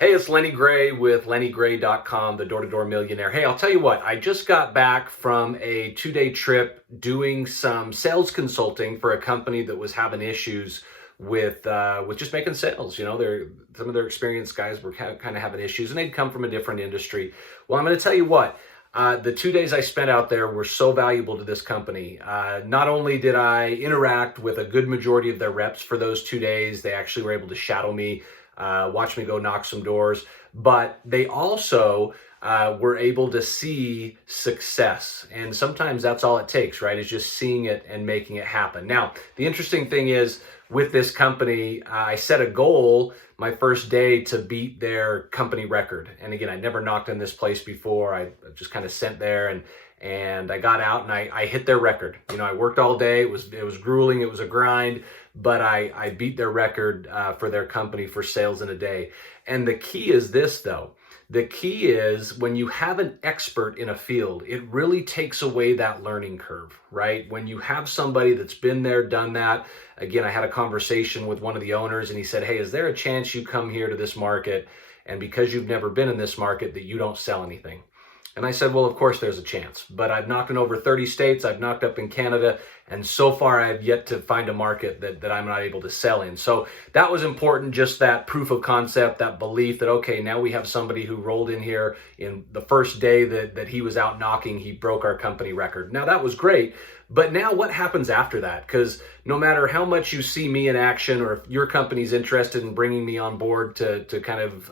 Hey, it's Lenny Gray with lennygray.com, the door-to-door millionaire. Hey, I'll tell you what, I just got back from a 2-day trip doing some sales consulting for a company that was having issues with just making sales. You know, some of their experienced guys were kind of having issues, and they'd come from a different industry. Well, I'm going to tell you what, the 2 days I spent out there were so valuable to this company. Not only did I interact with a good majority of their reps for those 2 days, they actually were able to shadow me, watch me go knock some doors, but they also were able to see success. And sometimes that's all it takes, right? Is just seeing it and making it happen. Now, the interesting thing is with this company, I set a goal my first day to beat their company record. And again, I never knocked on this place before. I just kind of sent there and I got out and I hit their record. You know, I worked all day. It was grueling. It was a grind, but I beat their record for their company for sales in a day. And the key is this, though. The key is when you have an expert in a field, it really takes away that learning curve, right? When you have somebody that's been there, done that. Again, I had a conversation with one of the owners and he said, hey, is there a chance you come here to this market and because you've never been in this market that you don't sell anything? And I said, well, of course there's a chance, but I've knocked in over 30 states, I've knocked up in Canada, and so far I've yet to find a market that I'm not able to sell in. So that was important, just that proof of concept, that belief that, okay, now we have somebody who rolled in here in the first day that he was out knocking, he broke our company record. Now that was great, but now what happens after that? Because no matter how much you see me in action, or if your company's interested in bringing me on board to kind of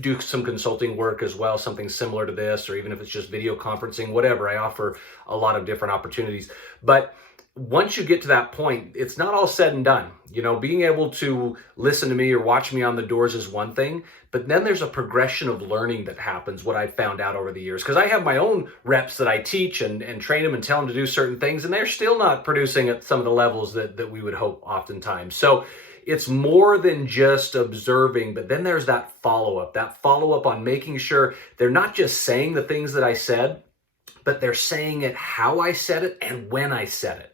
do some consulting work as well, something similar to this, or even if it's just video conferencing, whatever, I offer a lot of different opportunities. But once you get to that point, it's not all said and done. You know, being able to listen to me or watch me on the doors is one thing, but then there's a progression of learning that happens, what I've found out over the years. Because I have my own reps that I teach and train them and tell them to do certain things, and they're still not producing at some of the levels that we would hope oftentimes. So it's more than just observing, but then there's that follow-up on making sure they're not just saying the things that I said, but they're saying it how I said it and when I said it.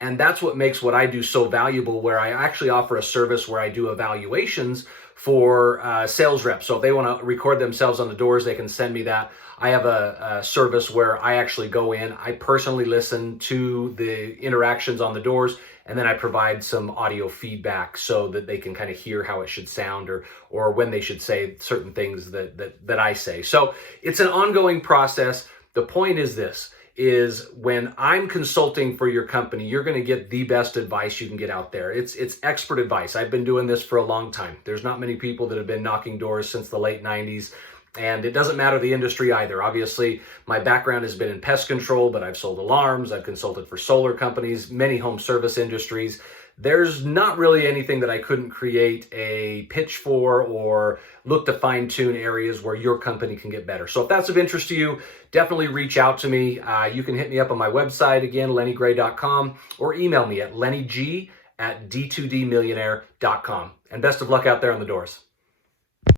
And that's what makes what I do so valuable, where I actually offer a service where I do evaluations for sales reps. So if they want to record themselves on the doors, they can send me that. I have a service where I actually go in, I personally listen to the interactions on the doors, and then I provide some audio feedback so that they can kind of hear how it should sound or when they should say certain things that I say. So it's an ongoing process. The point is this, is when I'm consulting for your company, you're going to get the best advice you can get out there. It's expert advice. I've been doing this for a long time. There's not many people that have been knocking doors since the late 90s. And it doesn't matter the industry either. Obviously, my background has been in pest control, but I've sold alarms. I've consulted for solar companies, many home service industries. There's not really anything that I couldn't create a pitch for or look to fine tune areas where your company can get better. So if that's of interest to you, definitely reach out to me. You can hit me up on my website, again, lennygray.com, or email me at lennyg@d2dmillionaire.com. And best of luck out there on the doors.